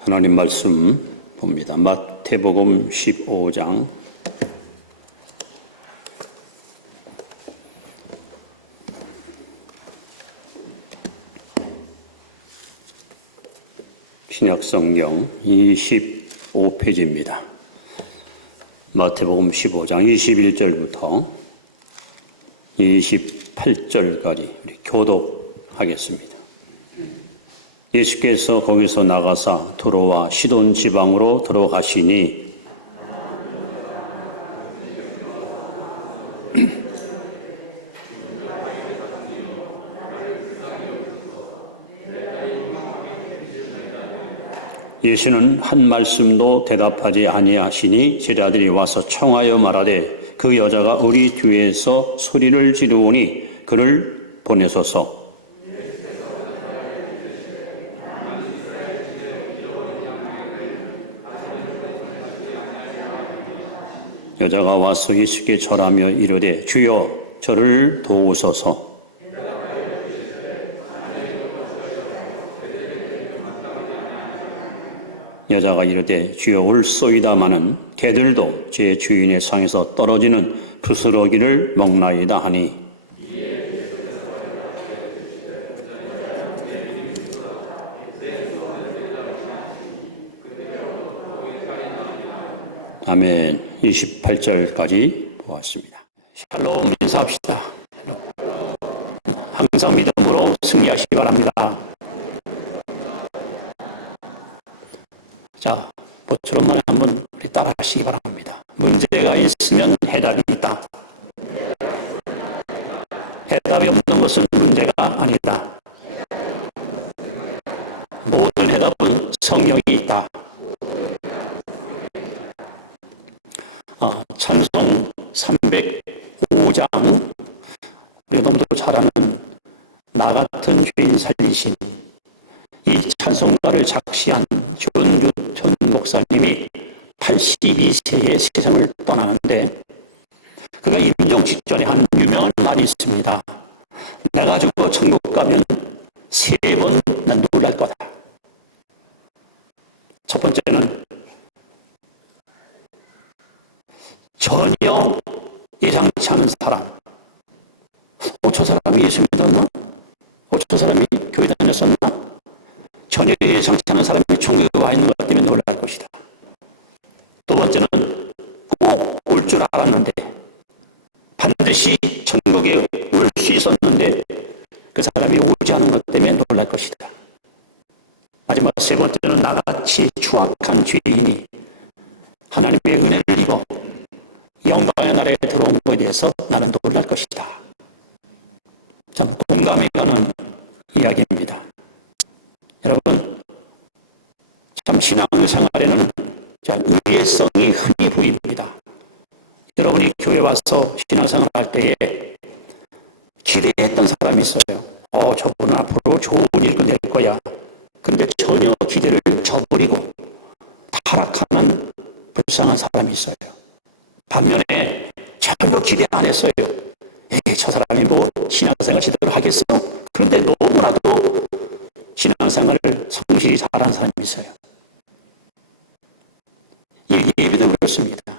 하나님 말씀 봅니다. 마태복음 15장 신약성경 25페이지입니다. 마태복음 15장 21절부터 28절까지 우리 교독하겠습니다. 예수께서 거기서 나가사 두로와 시돈 지방으로 들어가시니 예수는 한 말씀도 대답하지 아니하시니 제자들이 와서 청하여 말하되 그 여자가 우리 뒤에서 소리를 지르오니 그를 보내소서. 여자가 와서 예수께 절하며 이르되 주여 저를 도우소서. 여자가 이르되 주여 올소이다마는 개들도 제 주인의 상에서 떨어지는 부스러기를 먹나이다 하니 아멘. 28절까지 보았습니다. 샬롬 인사합시다. 항상 믿음으로 승리하시기 바랍니다. 자, 모처럼만 한번 우리 따라 하시기 바랍니다. 문제가 있으면 해답이 있다. 해답이 없는 것은 문제가 아니다. 모든 해답은 성령이 있다. 찬송 305장 여러분도 잘 아는 나 같은 죄인 살리신 이 찬송가를 작시한 존유천 목사님이 82세에 세상을 떠나는데 그가 임종 직전에 한 유명한 말이 있습니다. 내가 죽어 천국 가면 3번 난 놀랄 거다. 첫 번째는 전혀 예상치 않은 사람. 저 사람이 예수 믿었나? 저 사람이 교회 다녔었나? 전혀 예상치 않은 사람이 천국에 와 있는 것 때문에 놀랄 것이다. 두 번째는 꼭 올 줄 알았는데 반드시 천국에 올 수 있었는데 그 사람이 오지 않은 것 때문에 놀랄 것이다. 마지막 세 번째는 나같이 추악한 죄인이 하나님의 은혜를 입어 영광의 나라에 들어온 것에 대해서 나는 놀랄 것이다. 참 공감이 가는 이야기입니다. 여러분, 참 신앙생활에는 의외성이 흔히 보입니다. 여러분이 교회 와서 신앙생활 할 때에 기대했던 사람이 있어요. 저분은 앞으로 좋은 일 끝낼 거야. 그런데 전혀 기대를 저버리고 타락하는 불쌍한 사람이 있어요. 반면에 전혀 기대 안 했어요. 저 사람이 뭐 신앙생활 제대로 하겠어? 그런데 너무나도 신앙생활을 성실히 잘하는 사람이 있어요. 예배도 그렇습니다.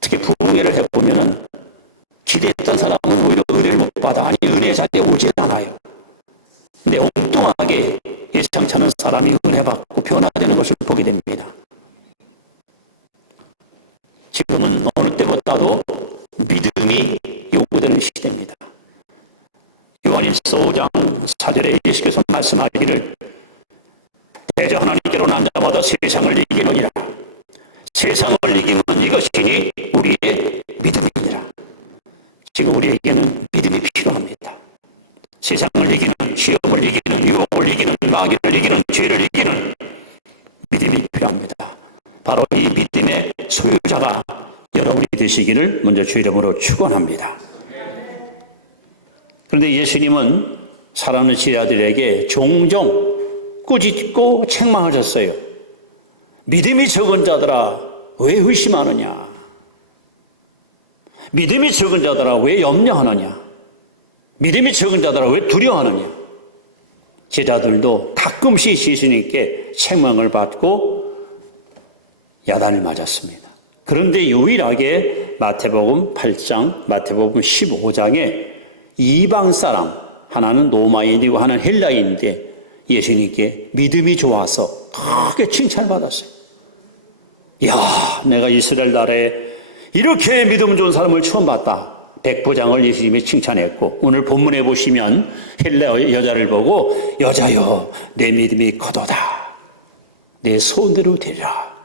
특히 부흥회를 해보면 기대했던 사람은 오히려 은혜를 못 받아. 아니 은혜 자리에 오지 않아요. 근데 엉뚱하게 예상치 않은 사람이 은혜 받고 변화되는 것을 보게 됩니다. 지금은 어느 때보다도 믿음이 요구되는 시대입니다. 요한일서 5장 4절에 예수께서 말씀하기를 대저 하나님께로 난 자마다 세상을 이기느니라. 세상을 이기면 이것이니 우리의 믿음이니라. 지금 우리에게는 믿음이 필요합니다. 세상을 이기는, 시험을 이기는, 유혹을 이기는, 마귀를 이기는, 죄를 이기는 믿음이 필요합니다. 바로 이 믿음의 소유자가 여러분이 되시기를 먼저 주의 이름으로 축원합니다. 그런데 예수님은 사랑하는 제자들에게 종종 꾸짖고 책망하셨어요. 믿음이 적은 자들아 왜 의심하느냐? 믿음이 적은 자들아 왜 염려하느냐? 믿음이 적은 자들아 왜 두려워하느냐? 제자들도 가끔씩 예수님께 책망을 받고 야단을 맞았습니다. 그런데 유일하게 마태복음 8장, 마태복음 15장에 이방 사람, 하나는 로마인이고 하나는 헬라인인데 예수님께 믿음이 좋아서 크게 칭찬을 받았어요. 이야, 내가 이스라엘 나라에 이렇게 믿음 좋은 사람을 처음 봤다. 백부장을 예수님이 칭찬했고, 오늘 본문에 보시면 헬라 여자를 보고 여자여 내 믿음이 커도다. 내 소원대로 되리라.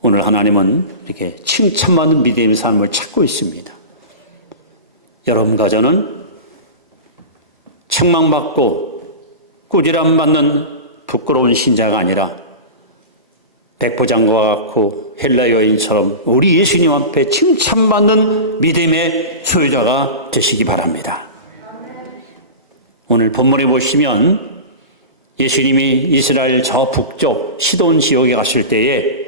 오늘 하나님은 이렇게 칭찬받는 믿음의 삶을 찾고 있습니다. 여러분과 저는 책망받고 꾸지람받는 부끄러운 신자가 아니라 백부장과 같고 헬라 여인처럼 우리 예수님 앞에 칭찬받는 믿음의 소유자가 되시기 바랍니다. 오늘 본문에 보시면 예수님이 이스라엘 저 북쪽 시돈 지역에 갔을 때에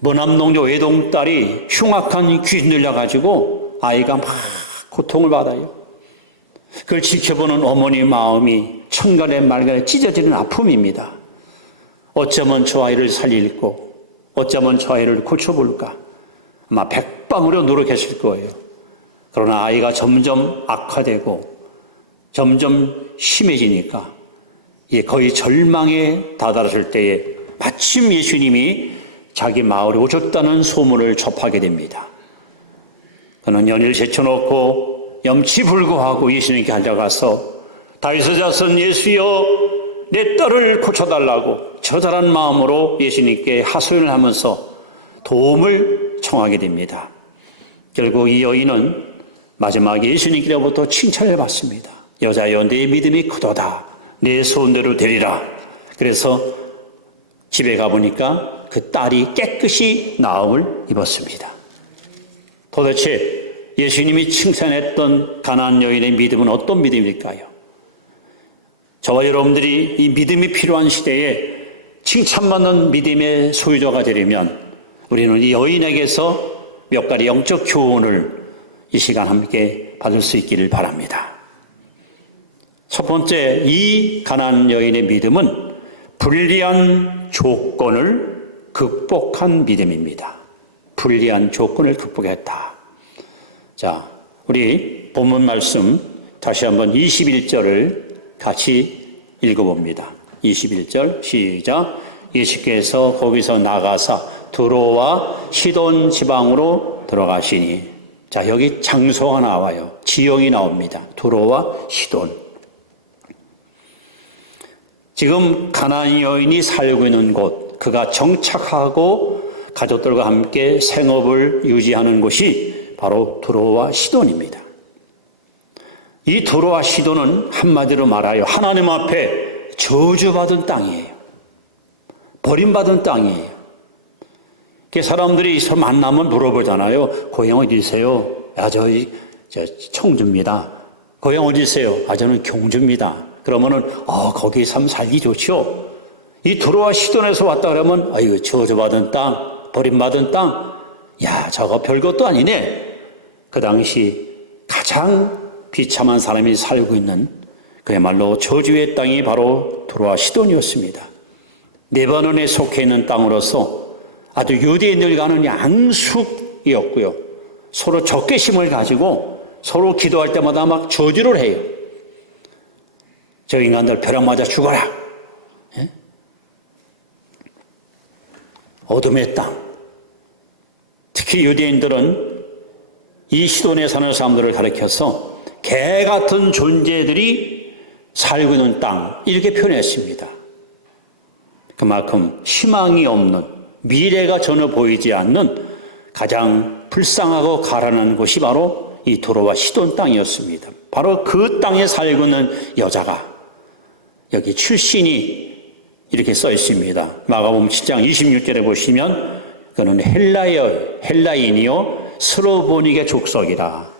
머남농조 외동딸이 흉악한 귀신 들려가지고 아이가 막 고통을 받아요. 그걸 지켜보는 어머니 마음이 천간에 말간에 찢어지는 아픔입니다. 어쩌면 저 아이를 살릴고 어쩌면 저 아이를 고쳐볼까 아마 백방으로 노력했을 거예요. 그러나 아이가 점점 악화되고 점점 심해지니까 거의 절망에 다다랐을 때에 마침 예수님이 자기 마을에 오셨다는 소문을 접하게 됩니다. 그는 연일 제쳐놓고 염치불구하고 예수님께 앉아가서 다윗의 자손 예수여 내 딸을 고쳐달라고 처절한 마음으로 예수님께 하소연을 하면서 도움을 청하게 됩니다. 결국 이 여인은 마지막에 예수님께로부터 칭찬을 받습니다. 여자여 내 믿음이 크도다. 내 소원대로 되리라. 그래서 집에 가보니까 그 딸이 깨끗이 나음을 입었습니다. 도대체 예수님이 칭찬했던 가나안 여인의 믿음은 어떤 믿음일까요? 저와 여러분들이 이 믿음이 필요한 시대에 칭찬받는 믿음의 소유자가 되려면 우리는 이 여인에게서 몇 가지 영적 교훈을 이 시간 함께 받을 수 있기를 바랍니다. 첫 번째, 이 가나안 여인의 믿음은 불리한 조건을 극복한 믿음입니다. 불리한 조건을 극복했다. 자, 우리 본문 말씀 다시 한번 21절을 같이 읽어봅니다. 21절 시작. 예수께서 거기서 나가사 두로와 시돈 지방으로 들어가시니. 자, 여기 장소가 나와요. 지역이 나옵니다. 두로와 시돈. 지금 가나안 여인이 살고 있는 곳, 그가 정착하고 가족들과 함께 생업을 유지하는 곳이 바로 두로와 시돈입니다. 이 두로와 시돈은 한마디로 말하여 하나님 앞에 저주받은 땅이에요. 버림받은 땅이에요. 사람들이 서로 만나면 물어보잖아요. 고향 어디세요? 아, 저 청주입니다. 고향 어디세요? 아, 저는 경주입니다. 그러면은 거기 살기 좋죠. 이 두로와 시돈에서 왔다 그러면 아유, 저주받은 땅, 버림받은 땅. 야, 저거 별것도 아니네. 그 당시 가장 비참한 사람이 살고 있는 그야말로 저주의 땅이 바로 두로와 시돈이었습니다. 레바논에 속해 있는 땅으로서 아주 유대인들 가는 양숙이었고요. 서로 적개심을 가지고 서로 기도할 때마다 막 저주를 해요. 저 인간들 벼락 맞아 죽어라. 예? 어둠의 땅. 특히 유대인들은 이 시돈에 사는 사람들을 가리켜서 개 같은 존재들이 살고 있는 땅 이렇게 표현했습니다. 그만큼 희망이 없는 미래가 전혀 보이지 않는 가장 불쌍하고 가난한 곳이 바로 이 두로와 시돈 땅이었습니다. 바로 그 땅에 살고 있는 여자가 여기 출신이 이렇게 써 있습니다. 마가복음 7장 26절에 보시면 그는 헬라인이요 스로보닉의 족속이라.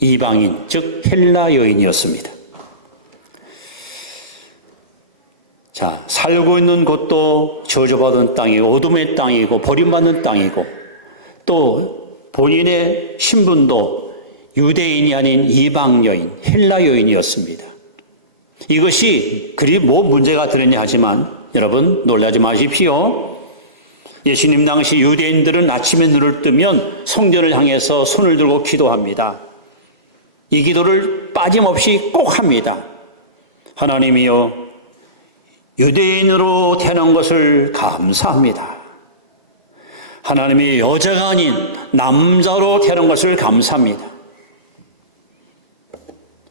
이방인 즉 헬라 여인이었습니다. 자, 살고 있는 곳도 저주받은 땅이고 어둠의 땅이고 버림받는 땅이고 또 본인의 신분도 유대인이 아닌 이방 여인, 헬라 여인이었습니다. 이것이 그리 문제가 되느냐 하지만 여러분 놀라지 마십시오. 예수님 당시 유대인들은 아침에 눈을 뜨면 성전을 향해서 손을 들고 기도합니다. 이 기도를 빠짐없이 꼭 합니다. 하나님이여, 유대인으로 태어난 것을 감사합니다. 하나님이 여자가 아닌 남자로 태어난 것을 감사합니다.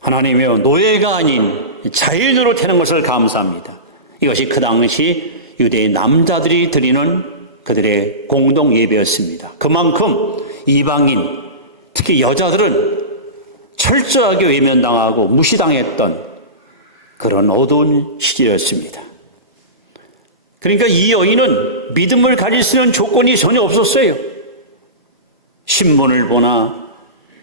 하나님이여, 노예가 아닌 자연으로 태어난 것을 감사합니다. 이것이 그 당시 유대인 남자들이 드리는 그들의 공동 예배였습니다. 그만큼 이방인, 특히 여자들은 철저하게 외면당하고 무시당했던 그런 어두운 시절이었습니다. 그러니까 이 여인은 믿음을 가질 수 있는 조건이 전혀 없었어요. 신분을 보나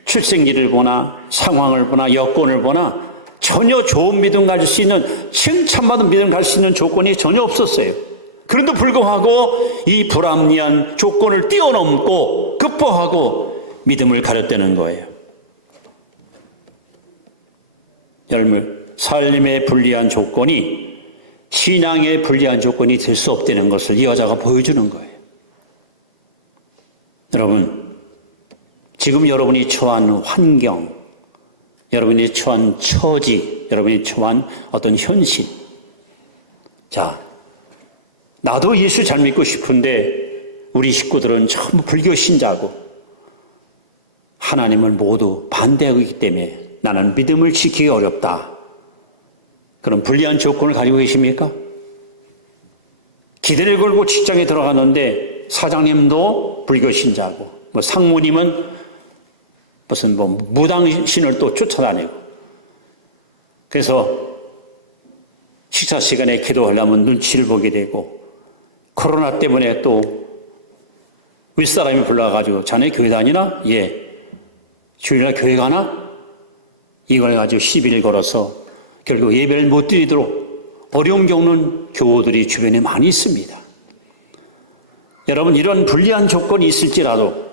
출생기를 보나 상황을 보나 여건을 보나 전혀 좋은 믿음 가질 수 있는, 칭찬받은 믿음 가질 수 있는 조건이 전혀 없었어요. 그런데도 불구하고 이 불합리한 조건을 뛰어넘고 극복하고 믿음을 가졌다는 거예요. 여러분, 삶의 불리한 조건이 신앙의 불리한 조건이 될 수 없다는 것을 이 여자가 보여주는 거예요. 여러분, 지금 여러분이 처한 환경, 여러분이 처한 처지, 여러분이 처한 어떤 현실. 자, 나도 예수 잘 믿고 싶은데 우리 식구들은 전부 불교 신자고 하나님을 모두 반대하고 있기 때문에 나는 믿음을 지키기 어렵다. 그런 불리한 조건을 가지고 계십니까? 기대를 걸고 직장에 들어갔는데 사장님도 불교 신자고 상무님은 무슨 무당신을 또 쫓아다니고, 그래서 식사 시간에 기도하려면 눈치를 보게 되고, 코로나 때문에 또 윗사람이 불러가지고 자네 교회 다니나? 예. 주일날 교회 가나? 이걸 가지고 시비를 걸어서 결국 예배를 못 드리도록 어려움 겪는 교우들이 주변에 많이 있습니다. 여러분, 이런 불리한 조건이 있을지라도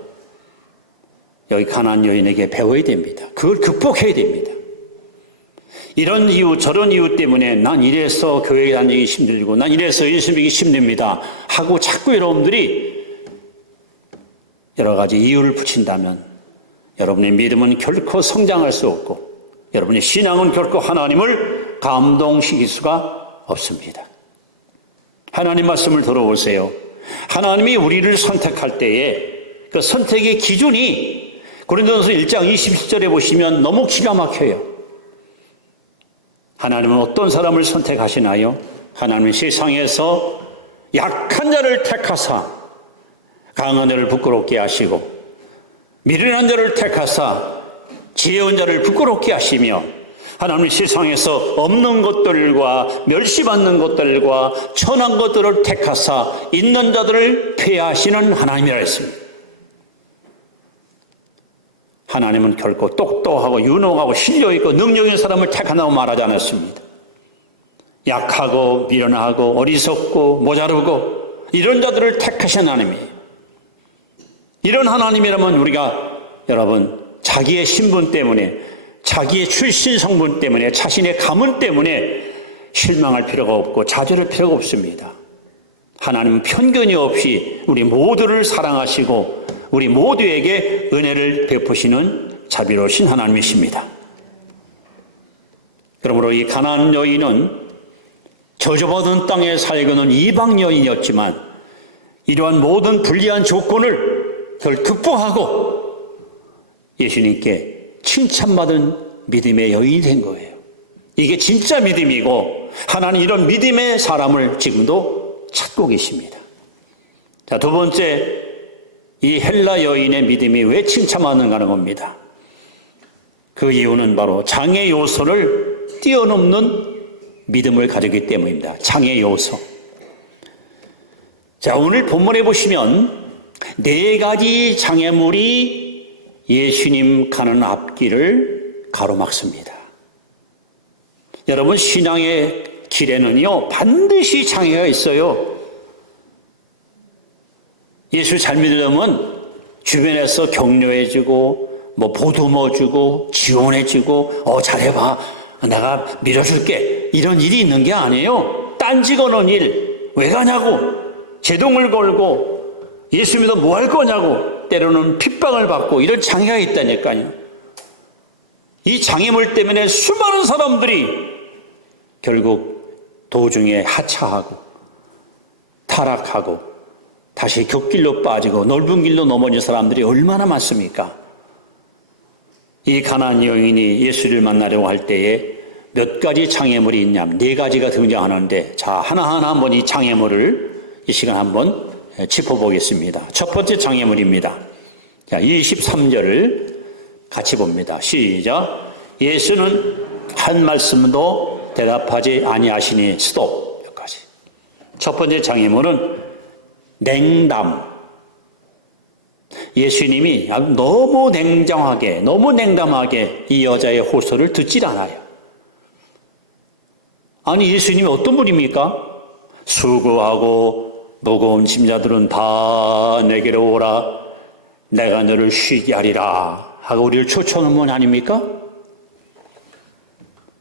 여기 가나안 여인에게 배워야 됩니다. 그걸 극복해야 됩니다. 이런 이유 저런 이유 때문에 난 이래서 교회 다니기 힘들고 난 이래서 예수 믿기 힘듭니다 하고 자꾸 여러분들이 여러 가지 이유를 붙인다면 여러분의 믿음은 결코 성장할 수 없고 여러분의 신앙은 결코 하나님을 감동시킬 수가 없습니다. 하나님 말씀을 들어보세요. 하나님이 우리를 선택할 때에 그 선택의 기준이 고린도전서 1장 27절에 보시면 너무 기가 막혀요. 하나님은 어떤 사람을 선택하시나요? 하나님은 세상에서 약한 자를 택하사 강한 자를 부끄럽게 하시고 미련한 자를 택하사 지혜로운 자를 부끄럽게 하시며 하나님은 세상에서 없는 것들과 멸시받는 것들과 천한 것들을 택하사 있는 자들을 폐하시는 하나님이라 했습니다. 하나님은 결코 똑똑하고 유능하고 실력있고 능력있는 사람을 택한다고 말하지 않았습니다. 약하고 미련하고 어리석고 모자르고 이런 자들을 택하신 하나님이에요. 이런 하나님이라면 우리가 여러분 자기의 신분 때문에 자기의 출신 성분 때문에 자신의 가문 때문에 실망할 필요가 없고 좌절할 필요가 없습니다. 하나님은 편견이 없이 우리 모두를 사랑하시고 우리 모두에게 은혜를 베푸시는 자비로우신 하나님이십니다. 그러므로 이 가나안 여인은 저주받은 땅에 살고는 이방 여인이었지만 이러한 모든 불리한 조건을 극복하고 예수님께 칭찬받은 믿음의 여인이 된 거예요. 이게 진짜 믿음이고 하나님 이런 믿음의 사람을 지금도 찾고 계십니다. 자, 두 번째, 이 헬라 여인의 믿음이 왜 칭찬받는가 하는 겁니다. 그 이유는 바로 장애 요소를 뛰어넘는 믿음을 가지기 때문입니다. 장애 요소. 자, 오늘 본문에 보시면 4가지 장애물이 예수님 가는 앞길을 가로막습니다. 여러분, 신앙의 길에는요 반드시 장애가 있어요. 예수 잘 믿으려면 주변에서 격려해주고 보듬어주고 지원해주고 잘해봐 내가 밀어줄게 이런 일이 있는 게 아니에요. 딴지 거는 일, 왜 가냐고, 제동을 걸고 예수 믿어 뭐 할 거냐고, 때로는 핍박을 받고 이런 장애가 있다니까요. 이 장애물 때문에 수많은 사람들이 결국 도중에 하차하고 타락하고 다시 곁길로 빠지고 넓은 길로 넘어진 사람들이 얼마나 많습니까? 이 가나안 여인이 예수를 만나려고 할 때에 몇 가지 장애물이 있냐면 4가지가 등장하는데, 자, 하나하나 한번 이 장애물을 이 시간 한번 짚어보겠습니다. 첫 번째 장애물입니다. 자, 23절을 같이 봅니다. 시작. 예수는 한 말씀도 대답하지 아니하시니. 스톱. 여기까지. 첫 번째 장애물은 냉담. 예수님이 너무 냉정하게, 너무 냉담하게 이 여자의 호소를 듣질 않아요. 아니, 예수님이 어떤 분입니까? 수고하고 무거운 짐자들은 다 내게로 오라. 내가 너를 쉬게 하리라 하고 우리를 초청하는 분 아닙니까?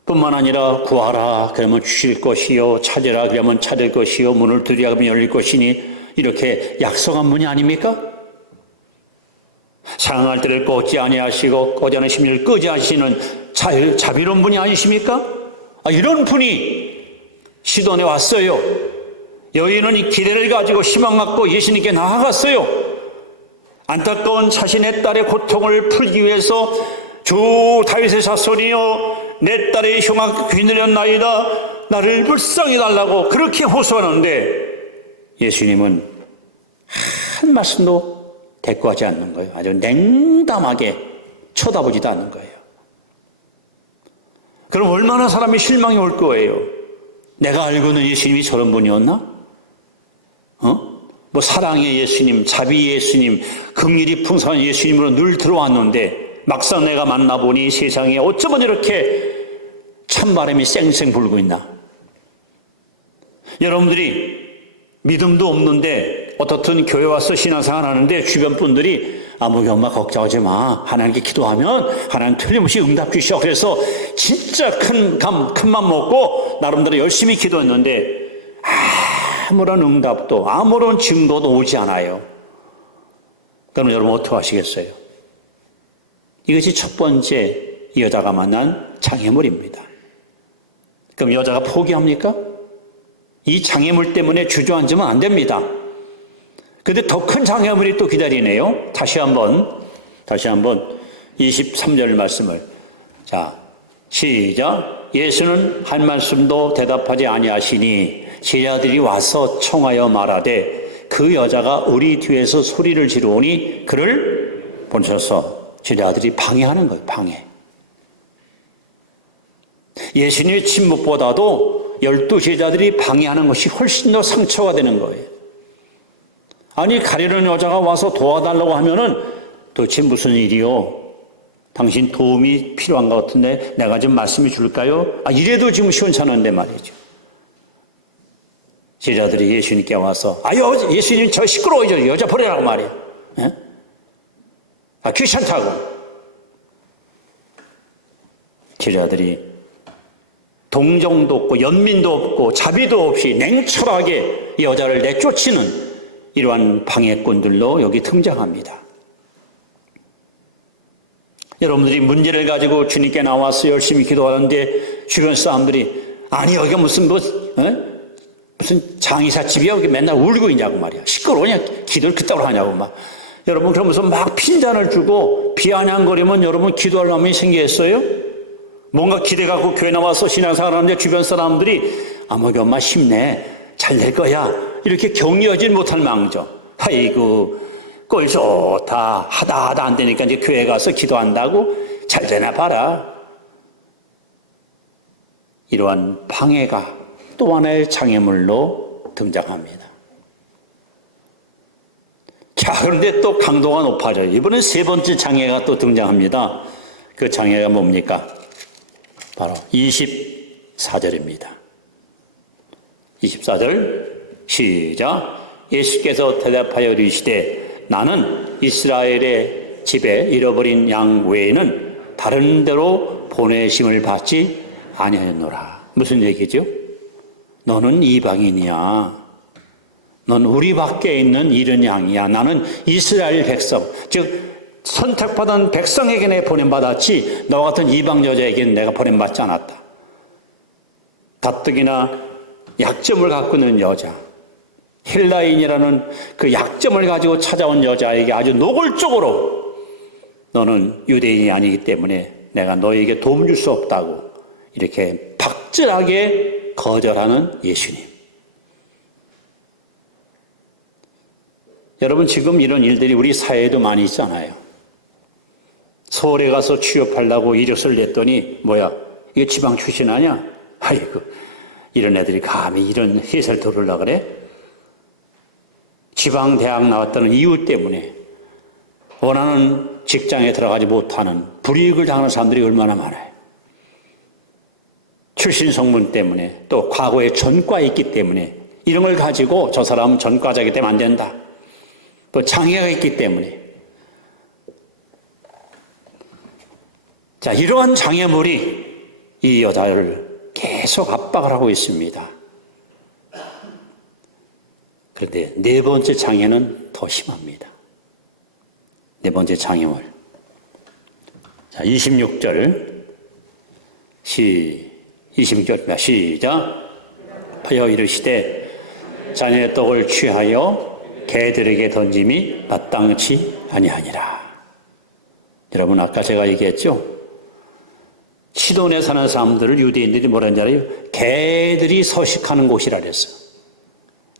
뿐만 아니라 구하라 그러면 주실 것이요, 찾으라 그러면 찾을 것이요, 문을 두드리라 그러면 열릴 것이니, 이렇게 약속한 분이 아닙니까? 사랑할 때를 꽂지 아니하시고 꺼지는 심리를 끄지 하시는 자비로운 분이 아니십니까? 이런 분이 시돈에 왔어요. 여인은 기대를 가지고 희망 갖고 예수님께 나아갔어요. 안타까운 자신의 딸의 고통을 풀기 위해서 주 다윗의 자손이여 내 딸의 흉악 귀늘렸나이다 나를 불쌍히 달라고 그렇게 호소하는데, 예수님은 한 말씀도 대꾸하지 않는 거예요. 아주 냉담하게 쳐다보지도 않는 거예요. 그럼 얼마나 사람이 실망이 올 거예요. 내가 알고는 예수님이 저런 분이었나? 뭐 사랑의 예수님, 자비의 예수님, 긍휼이 풍성한 예수님으로 늘 들어왔는데 막상 내가 만나보니 세상에 어쩌면 이렇게 찬바람이 쌩쌩 불고 있나? 여러분들이 믿음도 없는데 어떻든 교회 와서 신앙생활 하는데 주변 분들이 아무개 엄마 걱정하지 마. 하나님께 기도하면 하나님 틀림없이 응답 주셔. 그래서 진짜 큰 맘 먹고 나름대로 열심히 기도했는데 아무런 응답도 아무런 증거도 오지 않아요. 그럼 여러분 어떻게 하시겠어요? 이것이 첫 번째 이 여자가 만난 장애물입니다. 그럼 여자가 포기합니까? 이 장애물 때문에 주저앉으면 안 됩니다. 근데 더 큰 장애물이 또 기다리네요. 다시 한번 23절 말씀을. 자, 시작. 예수는 한 말씀도 대답하지 아니하시니 제자들이 와서 청하여 말하되 그 여자가 우리 뒤에서 소리를 지르오니 그를 보내셔서. 제자들이 방해하는 거예요. 방해. 예수님의 침묵보다도 12제자들이 방해하는 것이 훨씬 더 상처가 되는 거예요. 아니, 가려는 여자가 와서 도와달라고 하면은 도대체 무슨 일이요? 당신 도움이 필요한 것 같은데 내가 좀 말씀해 줄까요? 이래도 지금 시원찮은데 말이죠. 제자들이 예수님께 와서 예수님 저 시끄러워져. 여자 버리라고 말이에요. 예? 귀찮다고. 제자들이 동정도 없고 연민도 없고 자비도 없이 냉철하게 이 여자를 내쫓는 이러한 방해꾼들로 여기 등장합니다. 여러분들이 문제를 가지고 주님께 나와서 열심히 기도하는데 주변 사람들이 여기가 무슨 장의사집이야? 여기 맨날 울고 있냐고 말이야. 시끄러우냐? 기도를 그따구로 하냐고 막. 여러분 그러면서 막 핀잔을 주고 비아냥거리면 여러분 기도할 마음이 생기겠어요? 뭔가 기대 갖고 교회 나와서 신앙생활 하는데 주변 사람들이 아무개 엄마 힘내. 잘 될 거야. 이렇게 격려하지 못할 망정. 아이고 꼴 좋다. 하다 안 되니까 이제 교회 가서 기도한다고 잘 되나 봐라. 이러한 방해가 또 하나의 장애물로 등장합니다. 자, 그런데 또 강도가 높아져요. 이번엔 세 번째 장애가 또 등장합니다. 그 장애가 뭡니까? 바로 24절입니다. 24절 시작. 예수께서 대답하여 이르시되 나는 이스라엘의 집에 잃어버린 양 외에는 다른 데로 보내심을 받지 아니하였노라. 무슨 얘기죠? 너는 이방인이야. 넌 우리 밖에 있는 이른 양이야. 나는 이스라엘 백성, 즉 선택받은 백성에게 내 보냄받았지 너와 같은 이방 여자에게는 내가 보냄받지 않았다. 가뜩이나 약점을 갖고 있는 여자, 헬라인이라는 그 약점을 가지고 찾아온 여자에게 아주 노골적으로 너는 유대인이 아니기 때문에 내가 너에게 도움 줄 수 없다고 이렇게 박절하게 거절하는 예수님. 여러분, 지금 이런 일들이 우리 사회에도 많이 있잖아요. 서울에 가서 취업하려고 이력서를 냈더니 뭐야, 이게 지방 출신 아니야? 아이고, 이런 애들이 감히 이런 회사를 들어오려고 그래? 지방 대학 나왔다는 이유 때문에 원하는 직장에 들어가지 못하는 불이익을 당하는 사람들이 얼마나 많아요. 출신 성분 때문에 또 과거에 전과가 있기 때문에 이런 걸 가지고 저 사람은 전과자이기 때문에 안 된다. 또 장애가 있기 때문에. 자, 이러한 장애물이 이 여자를 계속 압박을 하고 있습니다. 그런데 네 번째 장애는 더 심합니다. 네 번째 장애물. 자, 26절. 26절 시작. 하여 이르시되 자녀의 떡을 취하여 개들에게 던짐이 마땅치 아니하니라. 여러분, 아까 제가 얘기했죠? 시돈에 사는 사람들을 유대인들이 뭐라 하는지 알아요? 개들이 서식하는 곳이라 그랬어.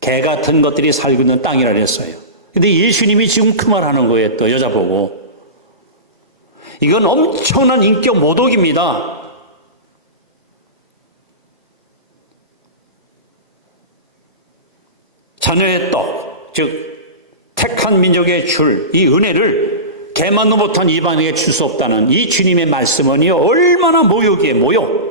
개 같은 것들이 살고 있는 땅이라 그랬어요. 근데 예수님이 지금 그 말 하는 거예요. 또 여자 보고. 이건 엄청난 인격 모독입니다. 자녀의 떡, 즉 택한 민족의 줄, 이 은혜를 개만도 못한 이방인에게 줄 수 없다는 이 주님의 말씀은요, 얼마나 모욕이에요, 모욕.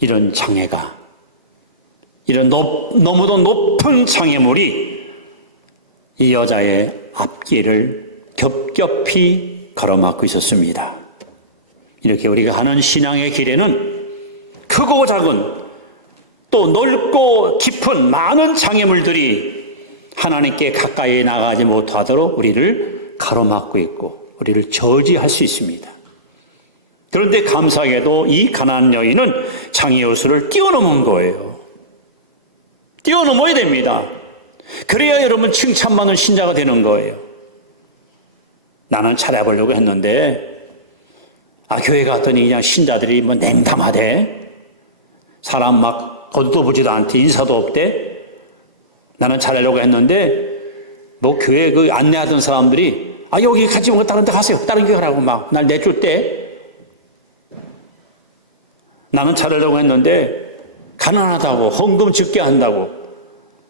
이런 장애가, 이런 너무도 높은 장애물이 이 여자의 앞길을 겹겹이 가로막고 있었습니다. 이렇게 우리가 하는 신앙의 길에는 크고 작은 또 넓고 깊은 많은 장애물들이 하나님께 가까이 나가지 못하도록 우리를 가로막고 있고 우리를 저지할 수 있습니다. 그런데 감사하게도 이 가난한 여인은 장애 요소를 뛰어넘은 거예요. 뛰어넘어야 됩니다. 그래야 여러분 칭찬받는 신자가 되는 거예요. 나는 잘해보려고 했는데 교회 갔더니 그냥 신자들이 뭐 냉담하대. 사람 막 거두도 보지도 않대. 인사도 없대. 나는 잘하려고 했는데 뭐 교회 그 안내하던 사람들이 여기 가지 말고 다른 데 가세요. 다른 교회 가라고 막 날 내줄 때 나는 잘하려고 했는데 가난하다고 헌금 적게 한다고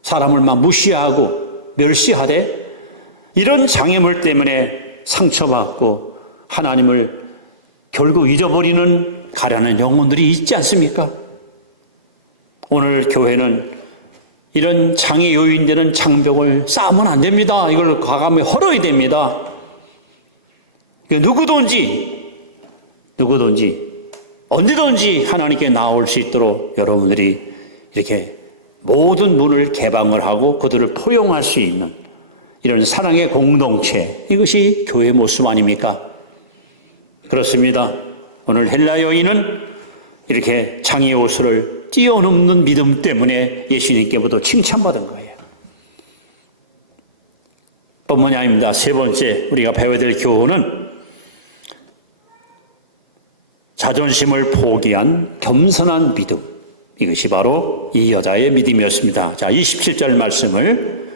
사람을 막 무시하고 멸시하되 이런 장애물 때문에 상처받고 하나님을 결국 잊어버리는 가련한 영혼들이 있지 않습니까? 오늘 교회는 이런 장애 요인되는 장벽을 쌓으면 안 됩니다. 이걸 과감히 헐어야 됩니다. 누구든지 언제든지 하나님께 나올 수 있도록 여러분들이 이렇게 모든 문을 개방을 하고 그들을 포용할 수 있는 이런 사랑의 공동체, 이것이 교회의 모습 아닙니까? 그렇습니다. 오늘 헬라 여인은 이렇게 장애 요소를 뛰어넘는 믿음 때문에 예수님께부터 칭찬받은 거예요. 뿐만이 아닙니다. 세 번째 우리가 배워야 될 교훈은 자존심을 포기한 겸손한 믿음. 이것이 바로 이 여자의 믿음이었습니다. 자, 27절 말씀을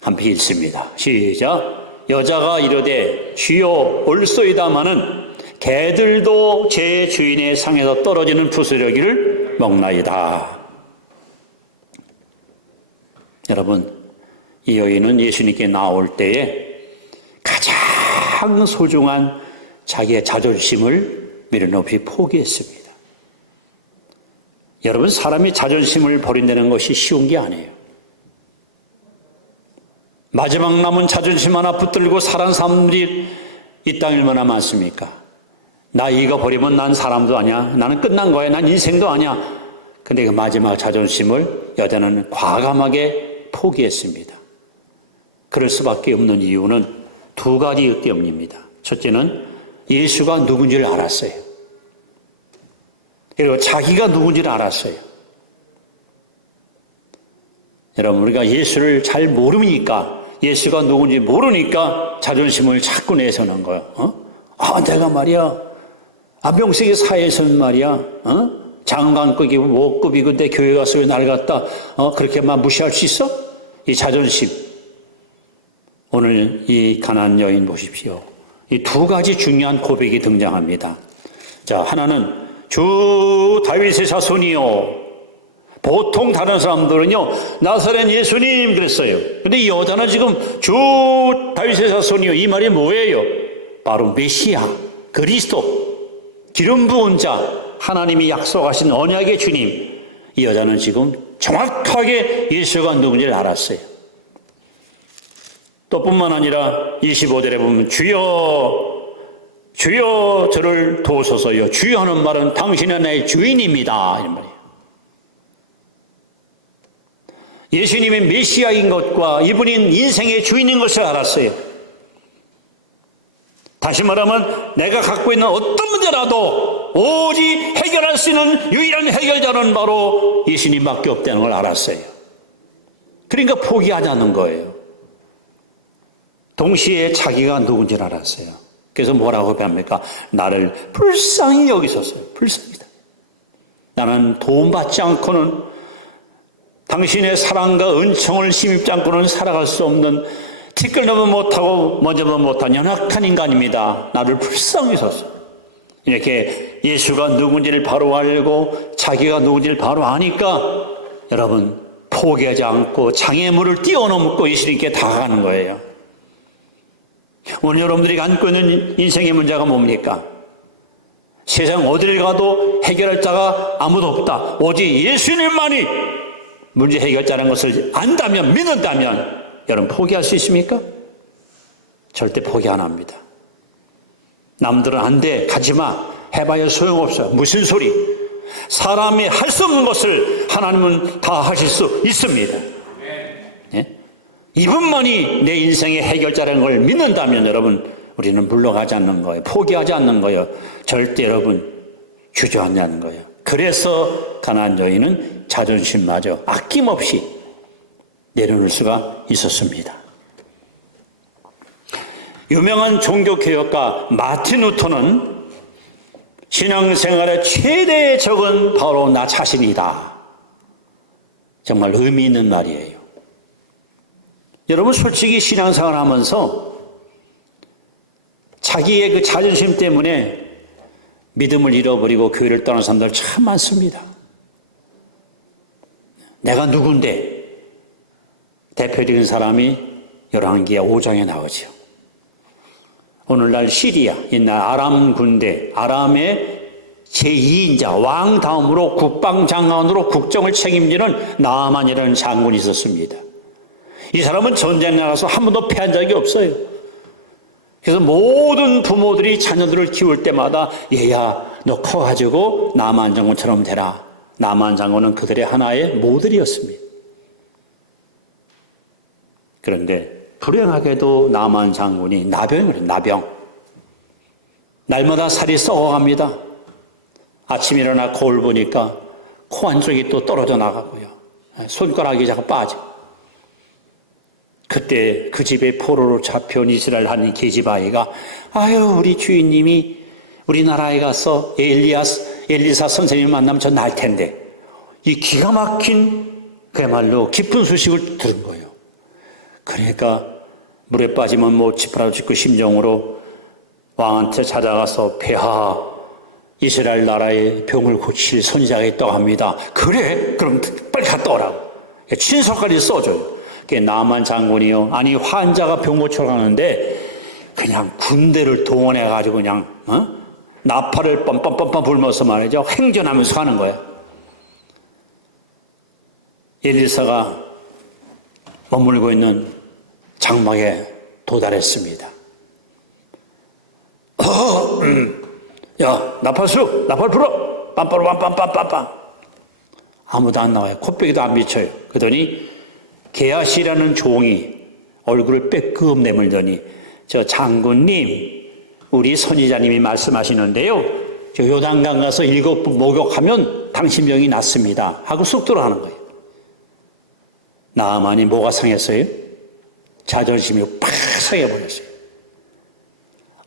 함께 읽습니다. 시작. 여자가 이르되 주여 올소이다마는 개들도 제 주인의 상에서 떨어지는 부스러기를 먹나이다. 여러분, 이 여인은 예수님께 나올 때에 가장 소중한 자기의 자존심을 미련없이 포기했습니다. 여러분, 사람이 자존심을 버린다는 것이 쉬운 게 아니에요. 마지막 남은 자존심 하나 붙들고 살아온 사람들이 이 땅에 얼마나 많습니까? 나 이거 버리면 난 사람도 아니야. 나는 끝난 거야. 난 인생도 아니야. 근데 그 마지막 자존심을 여자는 과감하게 포기했습니다. 그럴 수밖에 없는 이유는 두 가지 때문입니다. 첫째는 예수가 누군지를 알았어요. 그리고 자기가 누군지를 알았어요. 여러분, 우리가 예수를 잘 모르니까, 예수가 누군지 모르니까 자존심을 자꾸 내세우는 거예요. 내가 말이야, 명색이 사회에서는 말이야, 장관급이고 뭐급이고 내 교회 가서 왜 날 갖다 그렇게만 무시할 수 있어? 이 자존심. 오늘 이 가난안 여인 보십시오. 이 두 가지 중요한 고백이 등장합니다. 자, 하나는 주 다윗의 자손이요. 보통 다른 사람들은요, 나사렛 예수님 그랬어요. 근데 이 여자는 지금 주 다윗의 자손이요. 이 말이 뭐예요? 바로 메시아, 그리스도, 기름 부은 자, 하나님이 약속하신 언약의 주님. 이 여자는 지금 정확하게 예수가 누군지를 알았어요. 또 뿐만 아니라 25절에 보면 주여 주여 저를 도우소서요. 주여 하는 말은 당신은 나의 주인입니다, 이런 말이에요. 예수님의 메시아인 것과 이분인 인생의 주인인 것을 알았어요. 다시 말하면 내가 갖고 있는 어떤 문제라도 오직 해결할 수 있는 유일한 해결자는 바로 예수님밖에 없다는 걸 알았어요. 그러니까 포기하지 않는 거예요. 동시에 자기가 누군지를 알았어요. 그래서 뭐라고 합니까? 나를 불쌍히 여기셨어요. 불쌍히다. 나는 도움받지 않고는, 당신의 사랑과 은총을 힘입지 않고는 살아갈 수 없는, 티끌너무 못하고 먼저도 못한 연약한 인간입니다. 나를 불쌍히 여기셨어요. 이렇게 예수가 누군지를 바로 알고 자기가 누군지를 바로 아니까 여러분 포기하지 않고 장애물을 뛰어넘고 예수님께 다가가는 거예요. 오늘 여러분들이 안고 있는 인생의 문제가 뭡니까? 세상 어디를 가도 해결할 자가 아무도 없다. 오직 예수님만이 문제 해결자라는 것을 안다면, 믿는다면 여러분 포기할 수 있습니까? 절대 포기 안 합니다. 남들은 안 돼, 가지마, 해봐야 소용없어요. 무슨 소리? 사람이 할 수 없는 것을 하나님은 다 하실 수 있습니다. 네? 이분만이 내 인생의 해결자라는 걸 믿는다면 여러분 우리는 물러가지 않는 거예요. 포기하지 않는 거예요. 절대 여러분 주저하지 않는 거예요. 그래서 가난안 여인은 자존심마저 아낌없이 내려놓을 수가 있었습니다. 유명한 종교개혁가 마틴 루터는 신앙생활의 최대의 적은 바로 나 자신이다. 정말 의미 있는 말이에요. 여러분 솔직히 신앙생활 하면서 자기의 그 자존심 때문에 믿음을 잃어버리고 교회를 떠난 사람들 참 많습니다. 내가 누군데? 대표적인 사람이 열왕기하 5장에 나오죠. 오늘날 시리아, 옛날 아람 군대, 아람의 제2인자, 왕 다음으로 국방장관으로 국정을 책임지는 나아만이라는 장군이 있었습니다. 이 사람은 전쟁에 나가서 한 번도 패한 적이 없어요. 그래서 모든 부모들이 자녀들을 키울 때마다 얘야 너 커가지고 나만 장군처럼 되라. 나만 장군은 그들의 하나의 모델이었습니다. 그런데 불행하게도 나만 장군이 나병이에요. 나병. 날마다 살이 썩어갑니다. 아침에 일어나 거울 보니까 코 한쪽이 또 떨어져 나가고요. 손가락이 자꾸 빠져. 그때 그 집에 포로로 잡혀온 이스라엘 한 계집아이가 아유 우리 주인님이 우리나라에 가서 엘리사 선생님 만나면 전 날 텐데, 이 기가 막힌 그야말로 깊은 소식을 들은 거예요. 그러니까 물에 빠지면 뭐 지푸라도 짚고 심정으로 왕한테 찾아가서 폐하 이스라엘 나라의 병을 고칠 선지자가 있다고 합니다. 그래? 그럼 빨리 갔다 오라고. 친서까지 써줘요. 나만 장군이요. 아니 환자가 병 고치러 가는데 그냥 군대를 동원해가지고 그냥 나팔을 뻔뻔뻔뻔 불면서 말이죠. 행전하면서 가는 거예요. 엘리사가 머물고 있는 장막에 도달했습니다. 야, 나팔수, 나팔 불어. 빰빠로 빰빰빰빰빰. 아무도 안 나와요. 콧배기도 안 비쳐요. 그러더니 게하시라는 종이 얼굴을 빼끔 내밀더니, 저 장군님, 우리 선지자님이 말씀하시는데요, 저 요단강 가서 7번 목욕하면 당신 병이 낫습니다 하고 쑥 들어가는 거예요. 나아만이 뭐가 상했어요? 자존심이 팍 상해버렸어요.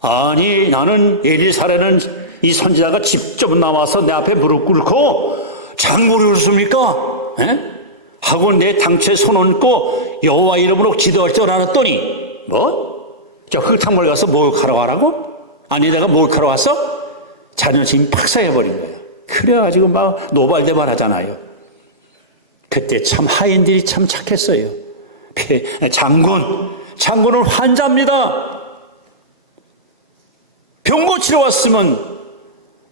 아니, 나는 엘리사라는 이 선지자가 직접 나와서 내 앞에 무릎 꿇고 장군이 그렇습니까? 하고 내 당초에 손 얹고 여호와 이름으로 기도할 줄 알았더니 뭐? 저 흙탕물 가서 목욕하러 가라고? 아니, 내가 목욕하러 왔어? 자존심이 팍 상해버린 거야. 그래가지고 막 노발대발 하잖아요. 그때 참 하인들이 참 착했어요. 장군은 환자입니다. 병 고치러 왔으면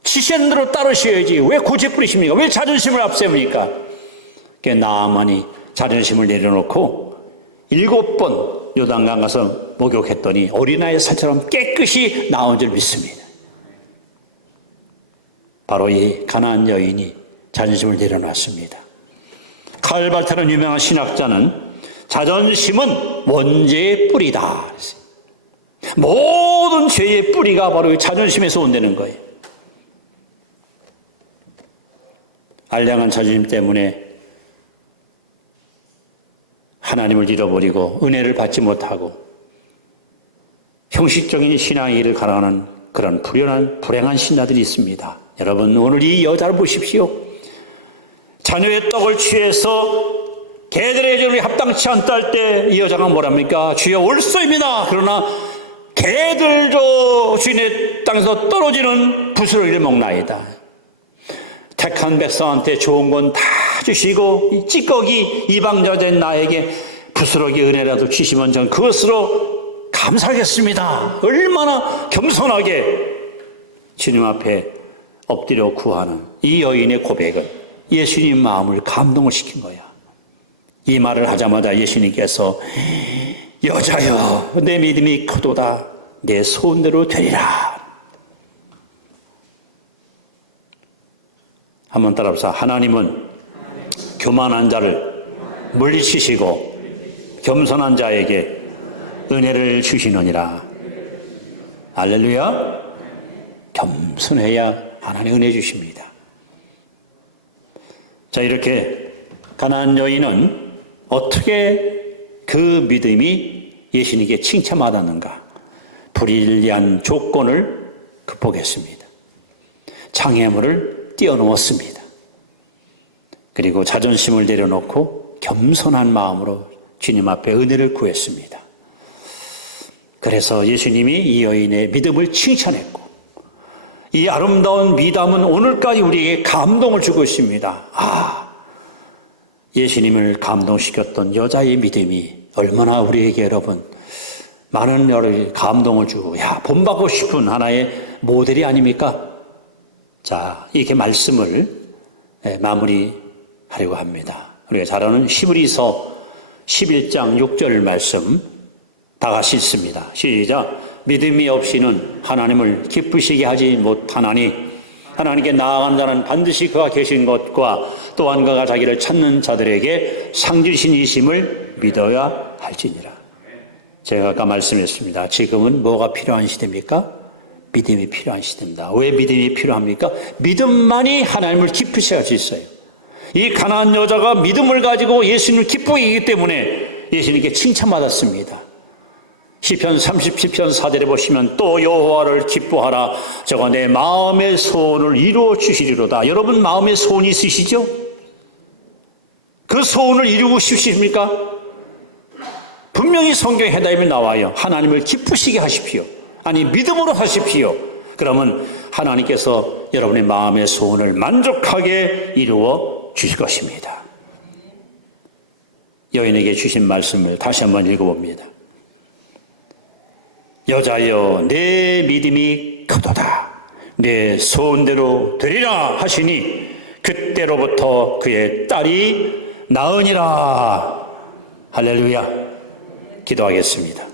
지시는 대로 따르셔야지. 왜 고집 부리십니까? 왜 자존심을 앞세웁니까? 나아만이 자존심을 내려놓고 7번 요단강 가서 목욕했더니 어린아이 살처럼 깨끗이 나온 줄 믿습니다. 바로 이 가나안 여인이 자존심을 내려놨습니다. 칼 발타는 유명한 신학자는 자존심은 원죄의 뿌리다. 모든 죄의 뿌리가 바로 이 자존심에서 온다는 거예요. 알량한 자존심 때문에 하나님을 잃어버리고 은혜를 받지 못하고 형식적인 신앙의 길을 가라는 그런 불행한 신자들이 있습니다. 여러분, 오늘 이 여자를 보십시오. 자녀의 떡을 취해서 개들의 전에 합당치 않다 할 때 이 여자가 뭐랍니까? 주여 옳소입니다. 그러나 개들도 주인의 땅에서 떨어지는 부스러기를 먹나이다. 택한 백성한테 좋은 건 다 주시고 이 찌꺼기 이방자된 나에게 부스러기 은혜라도 주시면 전 그것으로 감사하겠습니다. 얼마나 겸손하게 주님 앞에 엎드려 구하는 이 여인의 고백은 예수님 마음을 감동을 시킨 거야. 이 말을 하자마자 예수님께서 여자여, 내 믿음이 크도다. 내 소원대로 되리라. 한번 따라합시다. 하나님은 교만한 자를 물리치시고 겸손한 자에게 은혜를 주시느니라. 할렐루야. 겸손해야 하나님 은혜 주십니다. 자, 이렇게 가나안 여인은 어떻게 그 믿음이 예수님께 칭찬받았는가? 불일리한 조건을 극복했습니다. 장애물을 뛰어넘었습니다. 그리고 자존심을 내려놓고 겸손한 마음으로 주님 앞에 은혜를 구했습니다. 그래서 예수님이 이 여인의 믿음을 칭찬했고, 이 아름다운 미담은 오늘까지 우리에게 감동을 주고 있습니다. 예수님을 감동시켰던 여자의 믿음이 얼마나 우리에게 여러분 많은 여러 감동을 주고 본받고 싶은 하나의 모델이 아닙니까? 자, 이렇게 말씀을 마무리하려고 합니다. 우리가 잘 아는 히브리서 11장 6절 말씀 다 같이 읽습니다. 시작. 믿음이 없이는 하나님을 기쁘시게 하지 못하나니 하나님께 나아가는 자는 반드시 그가 계신 것과 또한 그가 자기를 찾는 자들에게 상 주신 이심을 믿어야 할지니라. 제가 아까 말씀했습니다. 지금은 뭐가 필요한 시대입니까? 믿음이 필요한 시대입니다. 왜 믿음이 필요합니까? 믿음만이 하나님을 기쁘시게 할 수 있어요. 이 가나안 여자가 믿음을 가지고 예수님을 기쁘게 하기 때문에 예수님께 칭찬받았습니다. 시편 37편 4절에 보시면 또 여호와를 기뻐하라. 저가 내 마음의 소원을 이루어 주시리로다. 여러분 마음의 소원이 있으시죠? 그 소원을 이루고 싶으십니까? 분명히 성경에 해답이 나와요. 하나님을 기쁘시게 하십시오. 아니 믿음으로 하십시오. 그러면 하나님께서 여러분의 마음의 소원을 만족하게 이루어 주실 것입니다. 여인에게 주신 말씀을 다시 한번 읽어봅니다. 여자여, 내 믿음이 크도다. 내 소원대로 되리라 하시니 그때로부터 그의 딸이 나으니라. 할렐루야. 기도하겠습니다.